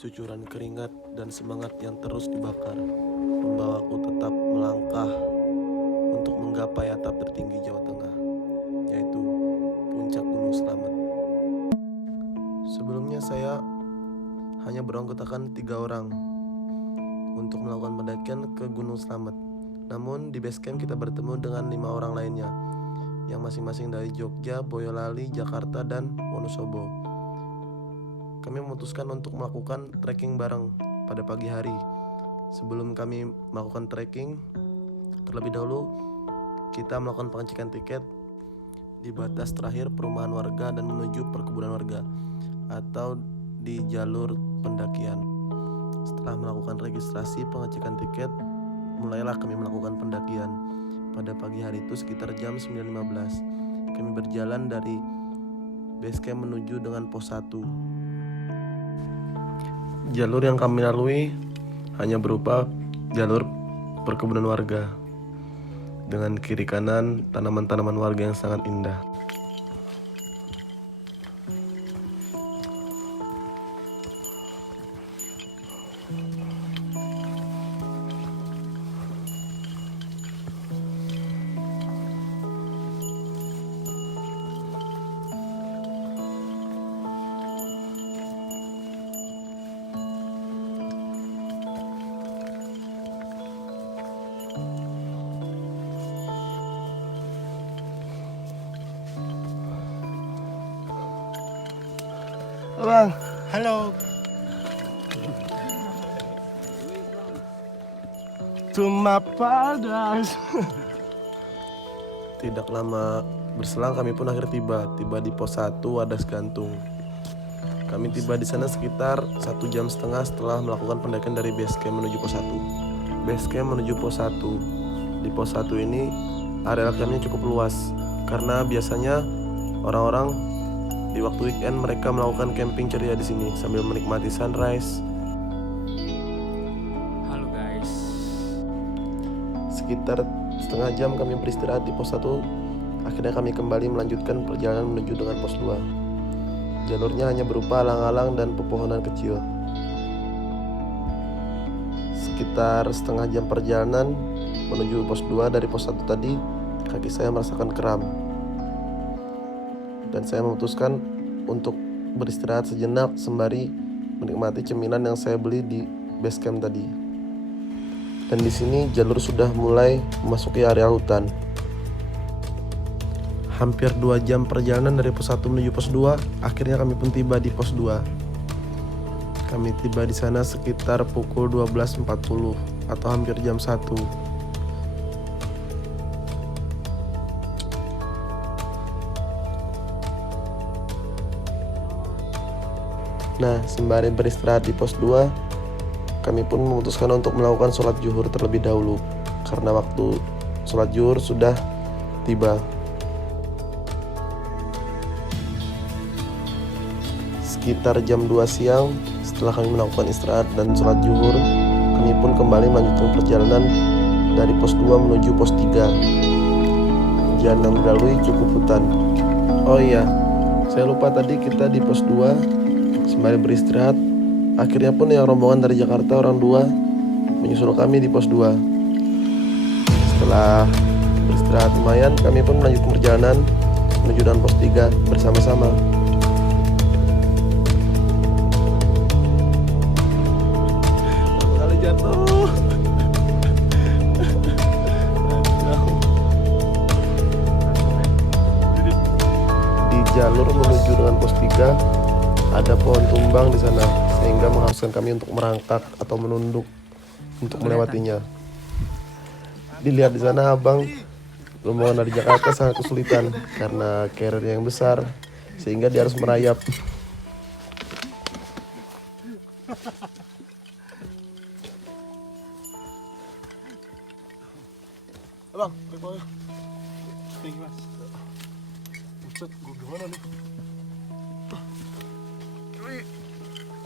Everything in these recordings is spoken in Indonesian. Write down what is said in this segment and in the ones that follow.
cucuran keringat dan semangat yang terus dibakar, membawaku tetap melangkah untuk menggapai atap tertinggi Jawa Tengah, yaitu Puncak Gunung Slamet. Sebelumnya saya hanya beranggotakan 3 orang untuk melakukan pendakian ke Gunung Slamet. Namun di base camp kita bertemu dengan 5 orang lainnya, yang masing-masing dari Jogja, Boyolali, Jakarta, dan Wonosobo. Kami memutuskan untuk melakukan trekking bareng pada pagi hari. Sebelum kami melakukan trekking, terlebih dahulu kita melakukan pengecekan tiket di batas terakhir perumahan warga dan menuju perkebunan warga atau di jalur pendakian. Setelah melakukan registrasi pengecekan tiket, mulailah kami melakukan pendakian. Pada pagi hari itu sekitar jam 9.15, kami berjalan dari base camp menuju dengan pos 1. Jalur yang kami lalui hanya berupa jalur perkebunan warga dengan kiri kanan tanaman-tanaman warga yang sangat indah. Bang, Halo, cuma padas. Tidak lama berselang kami pun akhirnya tiba di pos 1 Wadas Gantung. Kami tiba di sana sekitar 1,5 jam setelah melakukan pendakian dari base camp menuju pos 1. Base camp menuju pos 1. Di pos 1 ini area campnya cukup luas karena biasanya orang-orang di waktu weekend mereka melakukan camping ceria di sini sambil menikmati sunrise. halo guys. Sekitar setengah jam kami beristirahat di pos 1. Akhirnya kami kembali melanjutkan perjalanan menuju dengan pos 2. Jalurnya hanya berupa alang-alang dan pepohonan kecil. Sekitar setengah jam perjalanan menuju pos 2 dari pos 1 tadi, kaki saya merasakan kram. Dan saya memutuskan untuk beristirahat sejenak sembari menikmati cemilan yang saya beli di base camp tadi. Dan di sini jalur sudah mulai memasuki area hutan. Hampir 2 jam perjalanan dari pos 1 menuju pos 2, akhirnya kami pun tiba di pos 2. Kami tiba di sana sekitar pukul 12.40 atau hampir jam 1. Nah, sembari beristirahat di pos 2, kami pun memutuskan untuk melakukan sholat zuhur terlebih dahulu karena waktu sholat zuhur sudah tiba. Sekitar jam 2 siang, setelah kami melakukan istirahat dan sholat zuhur, kami pun kembali melanjutkan perjalanan dari pos 2 menuju pos 3. Jalan yang dilalui cukup hutan. Oh iya, saya lupa tadi kita di pos 2 sembari beristirahat. Akhirnya pun yang rombongan dari Jakarta orang 2 menyusul kami di pos 2. Setelah beristirahat lumayan, kami pun melanjutkan perjalanan menuju dan pos 3 bersama-sama. Berapa kali jatuh? Di jalur menuju dengan pos 3 ada pohon tumbang di sana sehingga mengharuskan kami untuk merangkak atau menunduk untuk melewatinya. Dilihat di sana abang rombongan dari Jakarta sangat kesulitan karena carrier yang besar sehingga dia harus merayap. Abang, Tinggi mas. buset, gue gimana nih?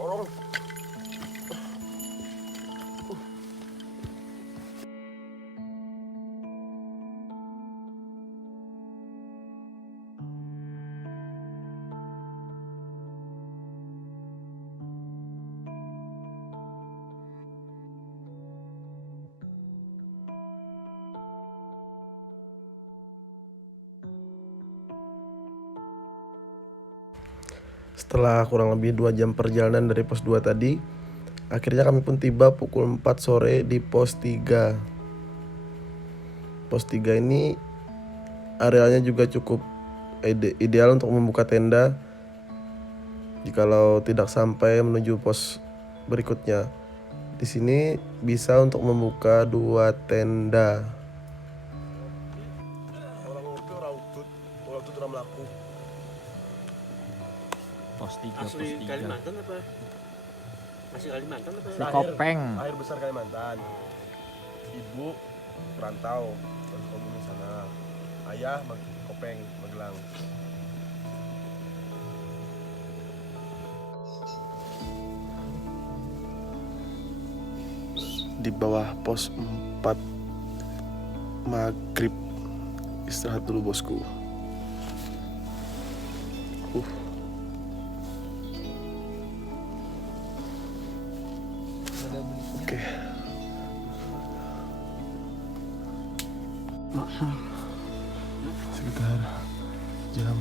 Tolong. Setelah kurang lebih 2 jam perjalanan dari pos 2 tadi, akhirnya kami pun tiba pukul 4 sore di pos 3. Pos 3 ini arealnya juga cukup ideal untuk membuka tenda jikalau tidak sampai menuju pos berikutnya. Di sini bisa untuk membuka 2 tenda. Orang itu melaku. Pos 3, pos Asli 3. Kalimantan apa? Masih Kalimantan apa? Si Kopeng. Air besar Kalimantan. Ibu perantau dari Sukabumi sana. Ayah Kopeng, Magelang. Di bawah pos 4 maghrib. Istirahat dulu bosku. Oke. Sekitar jam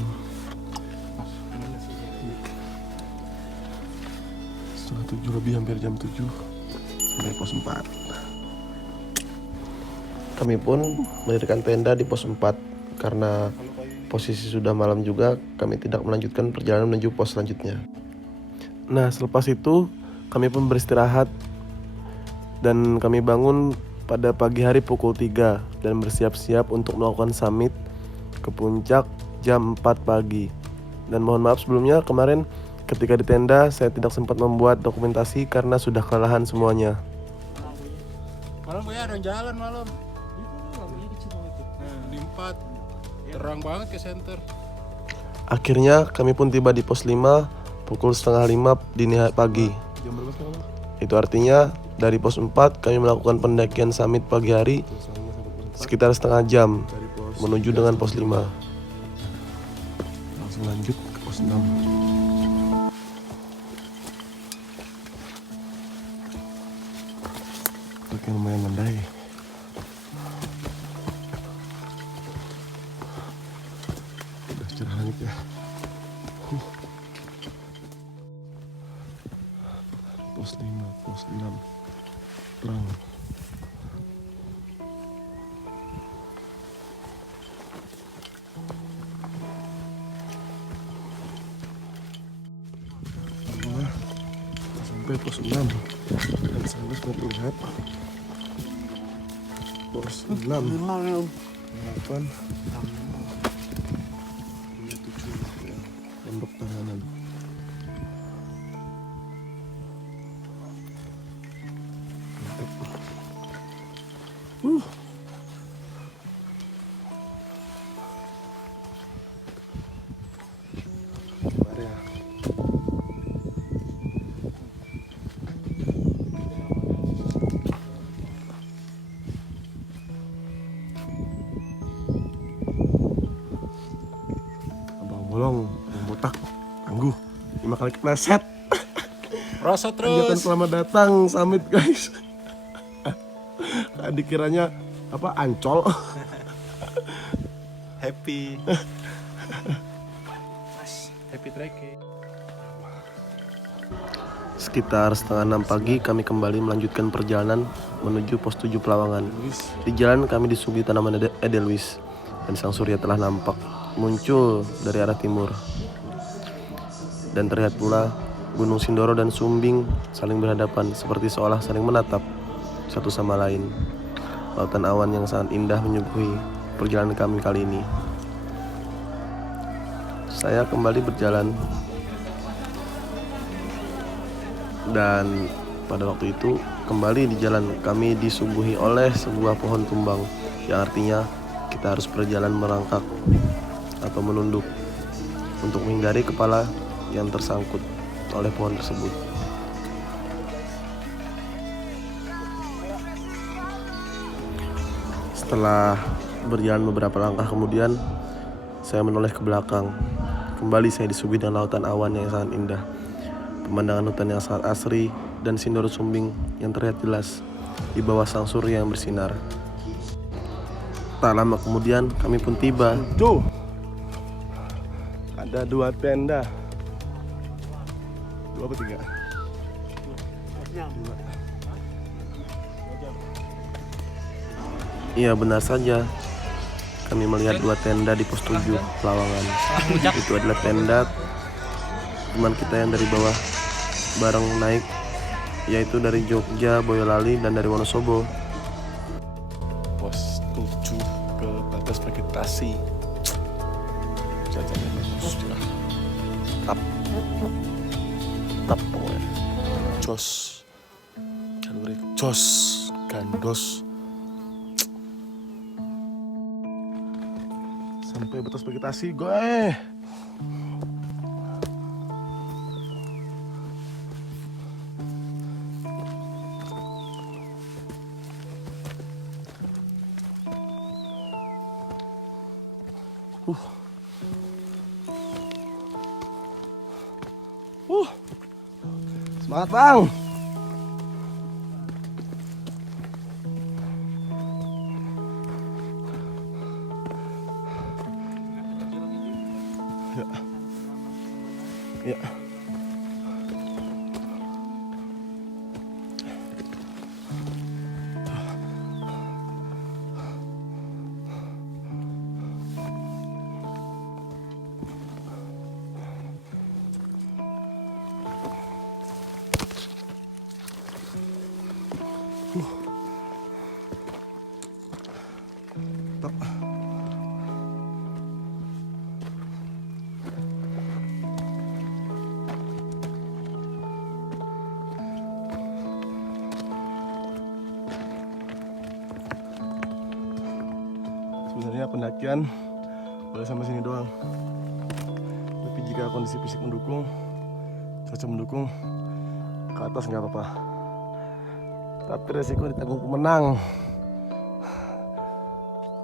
setengah 7 lebih, hampir jam 7 sampai pos 4. Kami pun mendirikan tenda di pos 4 karena posisi sudah malam juga. Kami tidak melanjutkan perjalanan menuju pos selanjutnya. Nah, selepas itu kami pun beristirahat dan kami bangun pada pagi hari pukul 3 dan bersiap-siap untuk melakukan summit ke puncak jam 4 pagi. Dan mohon maaf sebelumnya, kemarin ketika di tenda saya tidak sempat membuat dokumentasi karena sudah kelelahan semuanya. Malam ya ada jalan malam. Nah, di 4 terang banget ke center. Akhirnya kami pun tiba di pos 5 pukul setengah 5 dini pagi. Itu artinya dari pos 4 kami melakukan pendakian summit pagi hari sekitar setengah jam menuju dengan pos 5. Langsung lanjut ke pos 6. Oke, lumayan landai. Udah cerah langit ya. Pos 5, pos 6 terang. Sampai pos 6 dan sana sudah terlihat pos 6, 8, 7 ya, pondok tahanan. Area. Abang bolong, yang botak, tangguh, 5 kali kepleset. Rasa Kegiatan terus. selamat datang summit guys. Dikiranya apa, Ancol. Happy. Happy trekking. Sekitar setengah 6 pagi kami kembali melanjutkan perjalanan menuju pos 7 Pelawangan. Di jalan kami disuguhi tanaman edelweiss dan sang surya telah nampak muncul dari arah timur. Dan terlihat pula Gunung Sindoro dan Sumbing saling berhadapan seperti seolah saling menatap satu sama lain. Lautan awan yang sangat indah menyuguhi perjalanan kami kali ini. Saya kembali berjalan dan pada waktu itu kembali di jalan kami disuguhi oleh sebuah pohon tumbang yang artinya kita harus berjalan merangkak atau menunduk untuk menghindari kepala yang tersangkut oleh pohon tersebut. Setelah berjalan beberapa langkah kemudian saya menoleh ke belakang. Kembali saya disuguhi dengan lautan awan yang sangat indah, pemandangan hutan yang sangat asri, dan Sindoro Sumbing yang terlihat jelas di bawah sang surya yang bersinar. Tak lama kemudian kami pun tiba. Tuh, ada 2 tenda 2 apa 3? Jam. Iya benar saja. Kami melihat 2 tenda di pos 7 Pelawangan. Itu adalah tenda teman kita yang dari bawah bareng naik, yaitu dari Jogja, Boyolali, dan dari Wonosobo. Pos 7 ke batas vegetasi. Jajannya bagus lah. Tap pokoknya. Jos. Jalur jos, gandos. Sampai batas vegetasi, gue. Semangat bang. Ya. Ya. Sebenarnya pendakian boleh sampai sini doang. Tapi jika kondisi fisik mendukung, cuaca mendukung, ke atas nggak apa-apa. Tapi resiko ditanggung pemenang.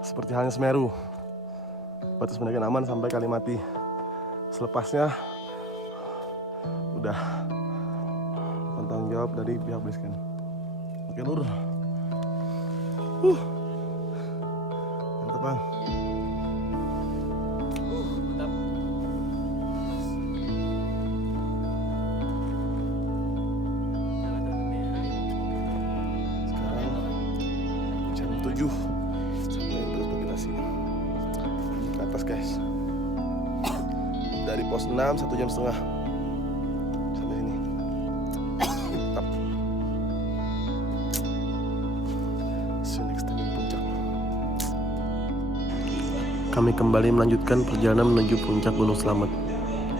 Seperti halnya Semeru, batas pendakian aman sampai Kalimati. Selepasnya udah tanggung jawab dari pihak basecamp. Oke lur. Mantap bang. Mantap. Sekarang jam 7 sampai terus vegetasi ke atas guys. Dari pos 6 1,5 jam sampai sini. Mantap. See you next time di puncak. Kami kembali melanjutkan perjalanan menuju puncak Gunung Slamet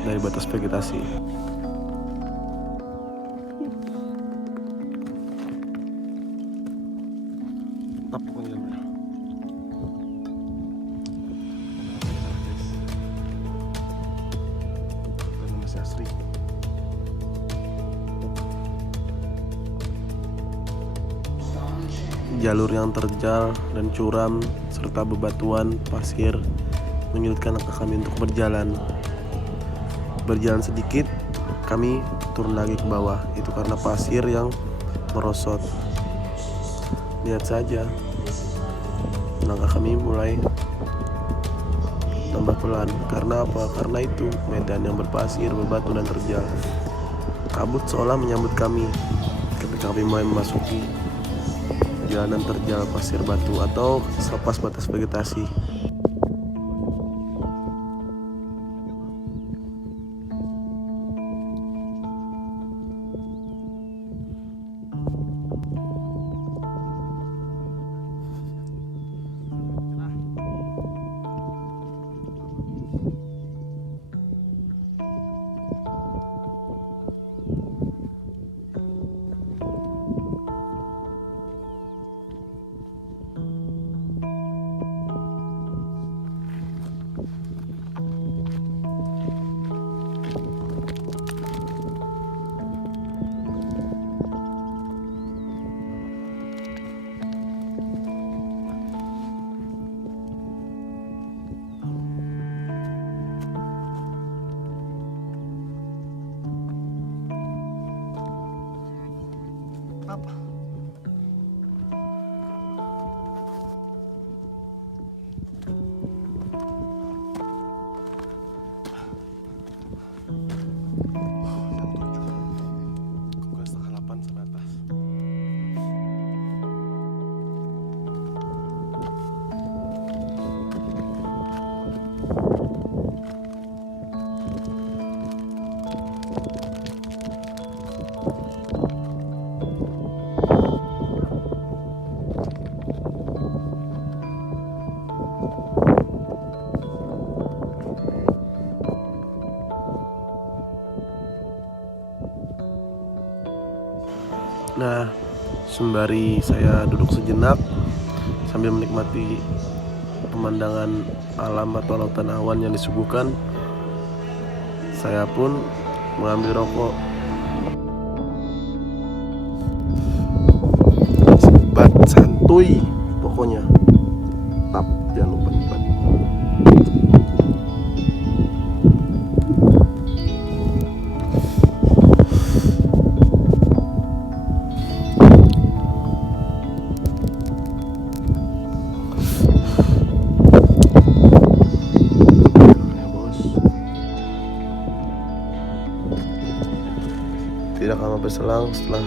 dari batas vegetasi. Mantap pokoknya jalurnya. Dan masih asri. Jalur yang terjal dan curam serta bebatuan pasir menyulitkan langkah kami untuk berjalan. Berjalan sedikit, kami turun lagi ke bawah. Itu karena pasir yang merosot. Lihat saja, langkah kami mulai tambah pelan. Karena apa? Karena itu medan yang berpasir, berbatu, dan terjal. Kabut seolah menyambut kami ketika kami mulai memasuki jalanan terjal pasir batu atau selepas batas vegetasi. Nah, sembari saya duduk sejenak sambil menikmati pemandangan alam atau lautan awan yang disuguhkan, saya pun mengambil rokok. Sebat santuy pokoknya. Tap, jangan lupa nyebat. Tidak lama berselang setelah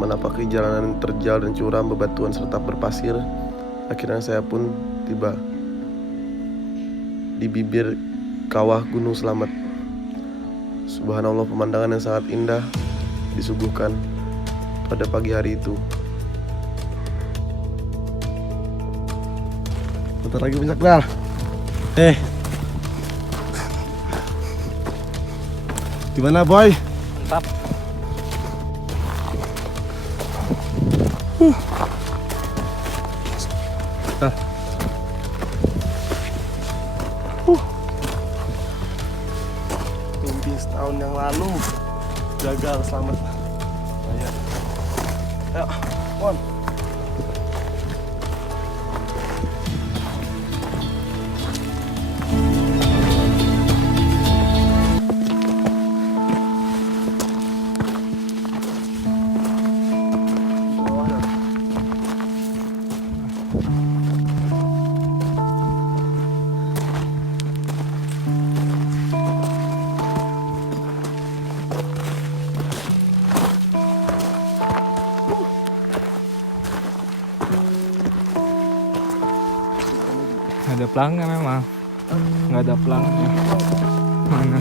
menapaki jalanan terjal dan curam bebatuan serta berpasir, akhirnya saya pun tiba di bibir kawah Gunung Slamet. Subhanallah, pemandangan yang sangat indah disuguhkan pada pagi hari itu. Bentar lagi puncak dah. Gimana boy? Mantap. Mimpi setahun yang lalu gagal, selamat. Ayo, on. Nggak ada pelangnya memang. Nggak ada pelangnya. Mana?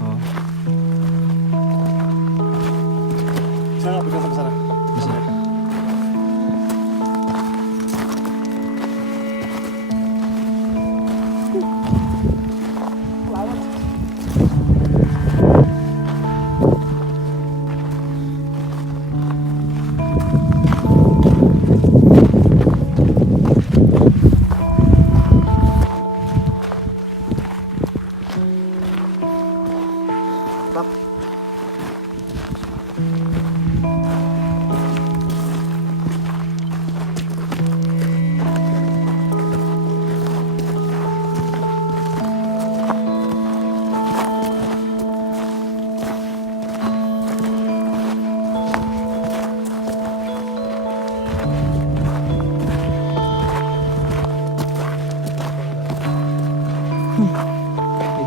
Oh, Bisa nggak bisa sampai sana? bisa.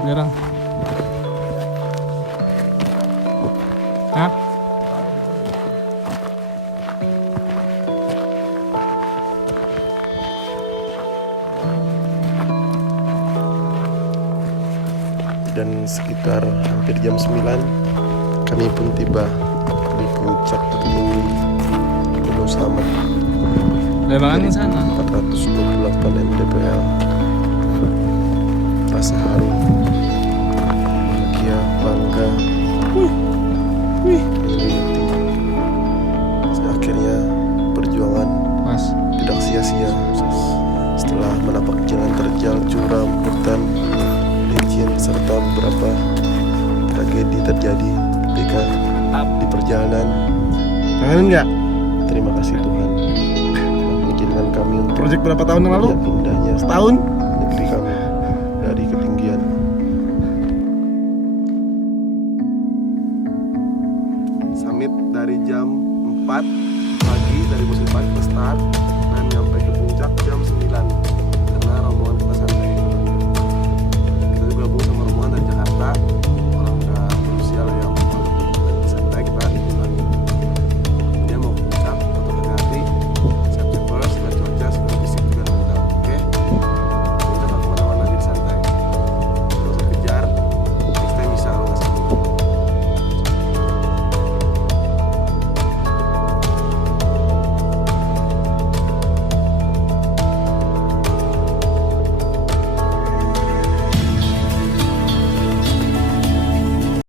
Dilarang. Hah? Dan sekitar hampir jam 9 kami pun tiba di puncak tertinggi Gunung Slamet, Lebangan ke sana. 428 mdpl. Rasa haru, bahagia, bangga menyelimuti. Akhirnya perjuangan Mas. tidak sia-sia. Setelah menapak jalan terjal, curam, hutan, licin, serta beberapa tragedi terjadi ketika di perjalanan. Kangenin nggak? Terima kasih Tuhan telah mengizinkan kami untuk Project berapa tahun yang lalu? melihat indahnya Setahun? negeri kami dari ketinggian. Summit dari jam 4 pagi dari musim pagi ke start